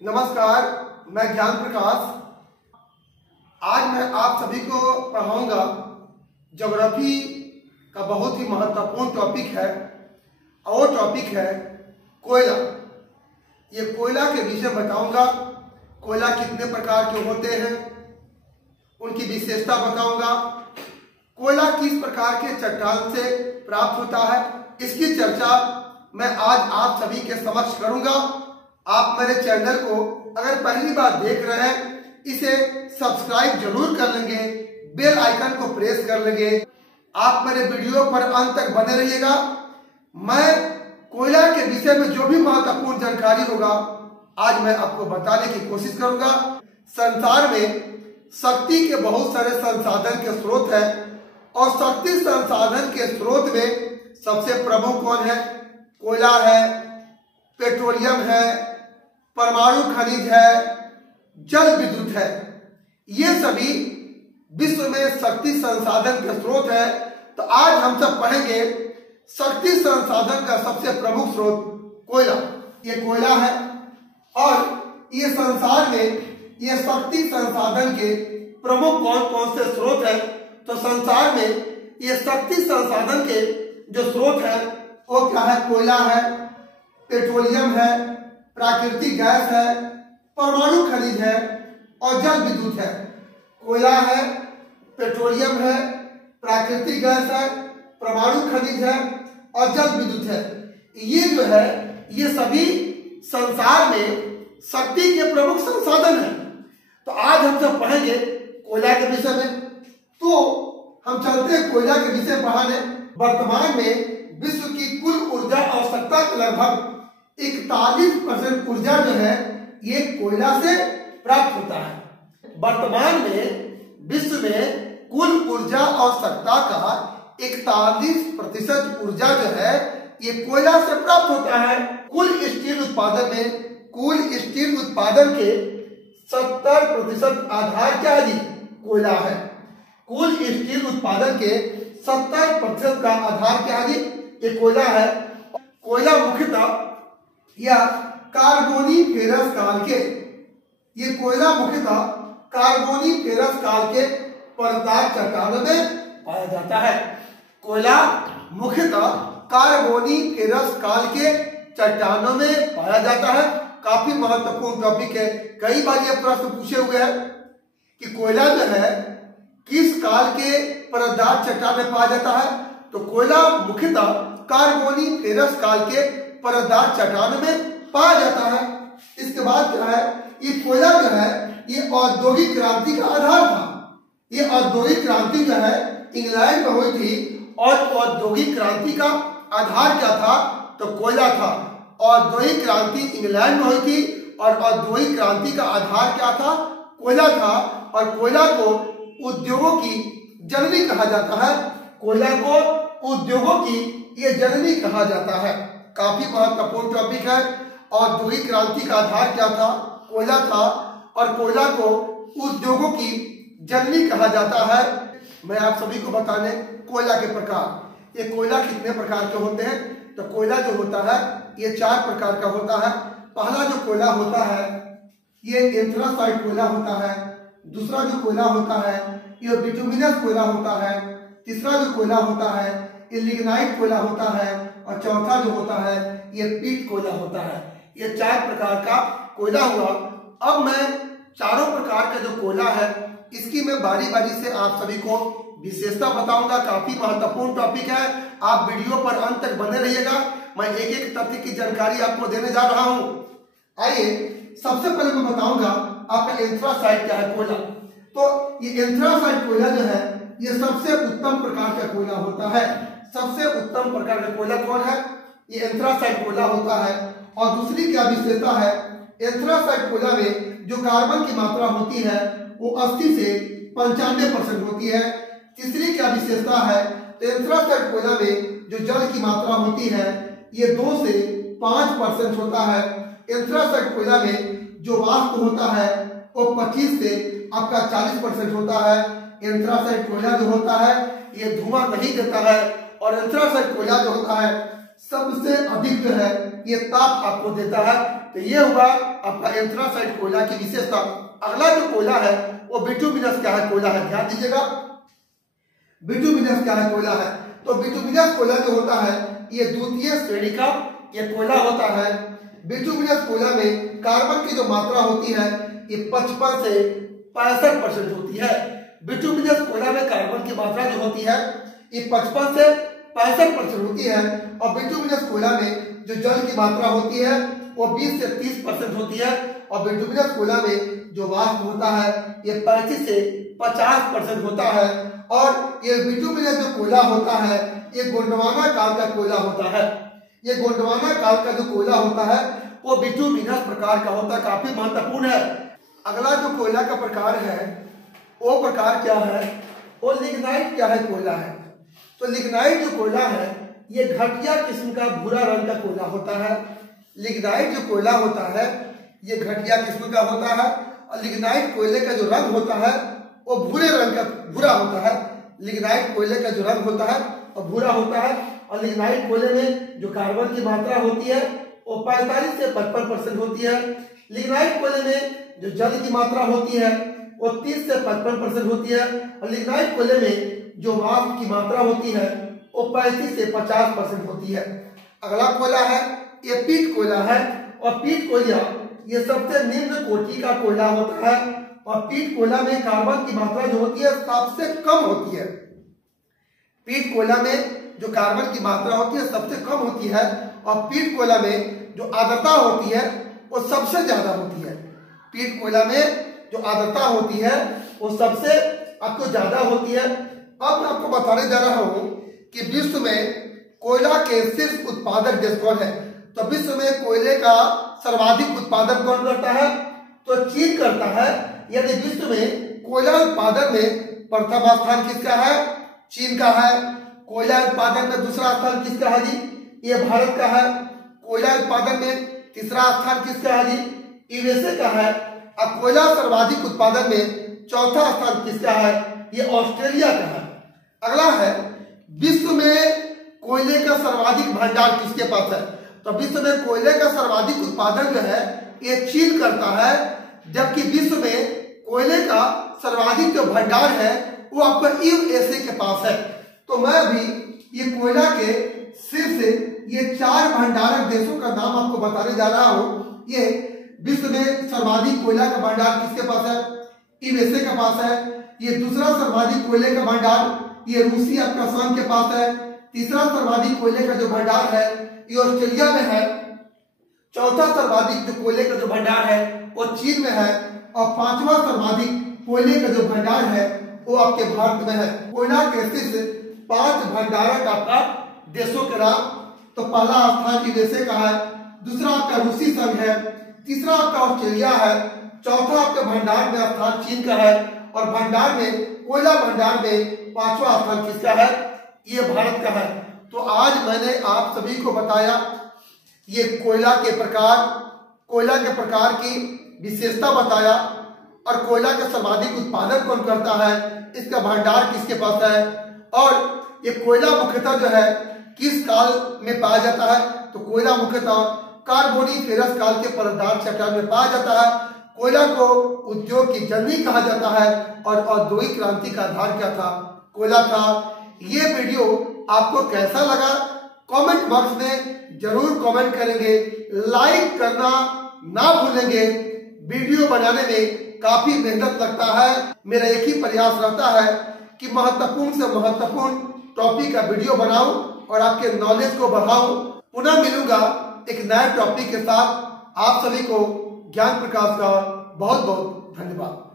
नमस्कार, मैं ज्ञान प्रकाश। आज मैं आप सभी को पढ़ाऊंगा ज्योग्राफी का बहुत ही महत्वपूर्ण टॉपिक है और टॉपिक है कोयला। ये कोयला के विषय बताऊंगा। कोयला कितने प्रकार के होते हैं, उनकी विशेषता बताऊंगा। कोयला किस प्रकार के चट्टान से प्राप्त होता है, इसकी चर्चा मैं आज आप सभी के समक्ष करूंगा। आप मेरे चैनल को अगर पहली बार देख रहे हैं, इसे सब्सक्राइब जरूर कर लेंगे, बेल आइकन को प्रेस कर लेंगे। आप मेरे वीडियो पर अंत तक बने रहिएगा। मैं कोयला के विषय में जो भी महत्वपूर्ण जानकारी होगा आज मैं आपको बताने की कोशिश करूंगा। संसार में शक्ति के बहुत सारे संसाधन के स्रोत है और शक्ति संसाधन के स्रोत में सबसे प्रमुख कौन है? कोयला है, पेट्रोलियम है, परमाणु खनिज है, जल विद्युत है। ये सभी विश्व में शक्ति संसाधन के स्रोत है। तो आज हम सब पढ़ेंगे शक्ति संसाधन का सबसे प्रमुख स्रोत कोयला। ये कोयला है और ये संसार में ये शक्ति संसाधन के प्रमुख कौन कौन से स्रोत है? तो संसार में ये शक्ति संसाधन के जो स्रोत है वो क्या है? कोयला है, पेट्रोलियम है, प्राकृतिक गैस है, परमाणु खनिज है और जल विद्युत है। कोयला है, पेट्रोलियम है, प्राकृतिक गैस है, परमाणु खनिज है और जल विद्युत है। ये जो है ये सभी संसार में शक्ति के प्रमुख संसाधन है। तो आज हम सब पढ़ेंगे कोयला के विषय में। तो हम चलते हैं कोयला के विषय पढ़ाने। वर्तमान में विश्व की कुल ऊर्जा आवश्यकता के लगभग 41% ऊर्जा जो है ये कोयला से प्राप्त होता है। वर्तमान में विश्व में कुल ऊर्जा आवश्यकता का 41% ऊर्जा जो है ये कोयला से प्राप्त होता है। कुल स्टील उत्पादन के 70% आधार क्या है? कोयला है। कुल स्टील उत्पादन के 70% का आधार क्या है? ये कोयला है। कोयला मुख्यतः या कार्बोनिफेरस काल के कार्बोनिफेरस काल के परतदार चट्टानों में पाया जाता है। कोयला मुख्यतः कार्बोनिफेरस काल के चट्टानों में पाया जाता है। काफी महत्वपूर्ण टॉपिक है। कई बार यह प्रश्न पूछे हुए हैं कि कोयला जो है किस काल के परतदार चट्टान में पाया जाता है? तो कोयला मुख्यतः कार्बोनिफेरस काल के परतदार चट्टानों में पाया जाता है। इसके बाद जो है ये कोयला जो है ये औद्योगिक क्रांति का आधार था। ये औद्योगिक क्रांति जो है इंग्लैंड में हुई थी और औद्योगिक क्रांति का आधार क्या था? तो कोयला था। औद्योगिक क्रांति इंग्लैंड में हुई थी और औद्योगिक क्रांति का आधार क्या था? कोयला था। और कोयला को उद्योगों की जननी कहा जाता है। कोयला को उद्योगों की ये जननी कहा जाता है। काफी महत्वपूर्ण टॉपिक है। औद्योगिक क्रांति का आधार क्या था? कोयला था और कोयला को उद्योगों की जननी कहा जाता है। मैं आप सभी को बताने कोयला के प्रकार। ये कोयला कितने प्रकार के होते हैं? तो कोयला जो होता है ये 4 प्रकार का होता है। पहला जो कोयला होता है ये एंथ्रासाइट कोयला होता है। दूसरा जो कोयला होता है ये बिटुमिनस कोयला होता है। तीसरा जो कोयला होता है ये लिग्नाइट कोयला होता है और चौथा जो होता है ये पीट कोयला होता है। ये 4 प्रकार का कोयला हुआ। अब मैं चारों प्रकार का जो कोयला है इसकी मैं बारी बारी से आप सभी को विशेषता बताऊंगा। काफी महत्वपूर्ण टॉपिक है। आप वीडियो पर अंत तक बने रहिएगा। मैं एक एक तथ्य की जानकारी आपको देने जा रहा हूं। आइए सबसे पहले मैं बताऊंगा आपका एंथ्रासाइट क्या है कोयला। तो ये एंथ्रासाइट कोयला जो है ये सबसे उत्तम प्रकार का कोयला होता है। सबसे उत्तम प्रकार का कोयला कौन है? ये एंथ्रासाइट कोयला होता है। और दूसरी क्या विशेषता है? एंथ्रासाइट कोयला में जो कार्बन की मात्रा होती है वो 80 से 95% होती है। तीसरी क्या विशेषता है? तो एंथ्रासाइट कोयला में जो जल की मात्रा होती है ये 2 से 5% होता है। एंथ्रासाइट कोयला में जो वाष्प होता है वो 25 से आपका 40% होता है। एंथ्रासाइट कोयला जो होता है ये धुआं नहीं देता है और एंथ्रासाइट कोयला जो होता है सबसे अधिक जो है ये ताप आपको देता है। तो ये हुआ आपका एंथ्रासाइट कोयला की विशेषता। अगला जो कोयला है वो बिटुमिनस क्या है कोयला है, ध्यान दीजिएगा। बिटुमिनस क्या है कोयला है, तो बिटुमिनस कोयला जो होता है ये द्वितीय श्रेणी का ये कोयला होता है। बिटुमिनस कोयला में कार्बन की जो मात्रा होती है ये 55 से 65% होती है। बिटुमिनस कोयला में कार्बन की मात्रा जो होती है ये 55 से 65% होती है। और बिटुमिनस कोयला में जो जल की मात्रा होती है वो 20 से 30% होती है। और बिटुमिनस कोयला में जो वाष्प होता है ये 35 से 50% होता है। और ये बिटुमिनस जो कोयला होता है ये गोंडवाना काल का कोयला होता है। ये गोंडवाना काल का जो कोयला होता है वो बिटुमिनस प्रकार का होता है, काफी महत्वपूर्ण है। अगला जो कोयला का प्रकार है वो प्रकार क्या है, वो लिग्नाइट क्या है कोयला है। तो लिग्नाइट जो कोयला है ये घटिया किस्म का भूरा रंग का कोयला होता है। लिग्नाइट जो कोयला होता है ये घटिया किस्म का होता है। और लिग्नाइट कोयले का जो रंग होता है वो भूरे रंग का भूरा होता है। लिग्नाइट कोयले का जो रंग होता है वो भूरा होता है। और लिग्नाइट कोयले में जो कार्बन की मात्रा होती है वो 45 से 55% होती है। लिग्नाइट कोयले में जो जल की मात्रा होती है वो 30 से 55% होती है। और लिग्नाइट कोयले में जो वाष्प की मात्रा होती है वो 35 से 50% होती है। अगला कोयला है ये पीट कोयला है। और पीट कोयला ये सबसे निम्न कोटि का कोयला होता है। और पीट कोयला में कार्बन की मात्रा जो होती है सबसे कम होती है। पीट कोयला में जो कार्बन की मात्रा होती है सबसे कम होती है। और पीट कोयला में जो आर्द्रता होती है वो सबसे ज्यादा होती है। पीट कोयला में जो आर्द्रता होती है वो सबसे आपको ज्यादा होती है। अब मैं आपको बताने जा रहा हूं कि विश्व में कोयला के शीर्ष उत्पादक देश कौन है। तो विश्व में कोयले का सर्वाधिक उत्पादन कौन करता है, तो चीन करता है। यानी विश्व में कोयला उत्पादन में प्रथम स्थान किसका है, चीन का है। कोयला उत्पादन में दूसरा स्थान किसका है जी, ये भारत का है। कोयला उत्पादन में तीसरा स्थान किसका है जी, यूएसए का है। अब कोयला सर्वाधिक उत्पादन में चौथा स्थान किसका है, ये ऑस्ट्रेलिया का है। अगला है विश्व में कोयले का सर्वाधिक भंडार किसके पास है। तो विश्व में कोयले का सर्वाधिक उत्पादन जो है ये चीन करता है। जबकि विश्व में कोयले का सर्वाधिक जो भंडार है वो आपका यूएसए के पास है। तो मैं अभी ये कोयला के शीर्ष ये 4 भंडारक देशों का नाम आपको बताने जा रहा हूं। ये विश्व में सर्वाधिक कोयला का भंडार किसके पास है, यूएसए के पास है। ये दूसरा सर्वाधिक कोयले का भंडार ये रूसी आपका संघ के पास है। तीसरा सर्वाधिक कोयले का जो भंडार है ये ऑस्ट्रेलिया में है। चौथा सर्वाधिक जो कोयले का जो भंडार है वो चीन में है। और 5वां सर्वाधिक कोयले का जो भंडार है वो आपके भारत में है। कोयला के शीर्ष 5 भंडारक आपका देशों के नाम, तो पहला स्थान यूएसए का है, दूसरा आपका रूसी संघ है, तीसरा आपका ऑस्ट्रेलिया है, चौथा आपके भंडार में स्थान चीन का है। और भंडार में कोयला भंडार में 5वां स्थान किसका है, ये भारत का है। तो आज मैंने आप सभी को बताया ये कोयला के प्रकार की विशेषता बताया। और कोयला का सर्वाधिक उत्पादन कौन करता है, इसका भंडार किसके पास है। और ये कोयला मुख्यतः जो है किस काल में पाया जाता है, तो कोयला मुख्यतः कार्बोनिफेरस काल के परतदार चट्टान में पाया जाता है। कोयला को उद्योग की जननी कहा जाता है। और औद्योगिक क्रांति का आधार क्या था, कोयला था। ये वीडियो आपको कैसा लगा कमेंट बॉक्स में जरूर कमेंट करेंगे, लाइक करना ना भूलेंगे। वीडियो बनाने में काफी मेहनत लगता है। मेरा एक ही प्रयास रहता है कि महत्वपूर्ण से महत्वपूर्ण टॉपिक का वीडियो बनाऊं और आपके नॉलेज को बढ़ाऊं। पुनः मिलूंगा एक नए टॉपिक के साथ। आप सभी को ज्ञान प्रकाश का बहुत बहुत धन्यवाद।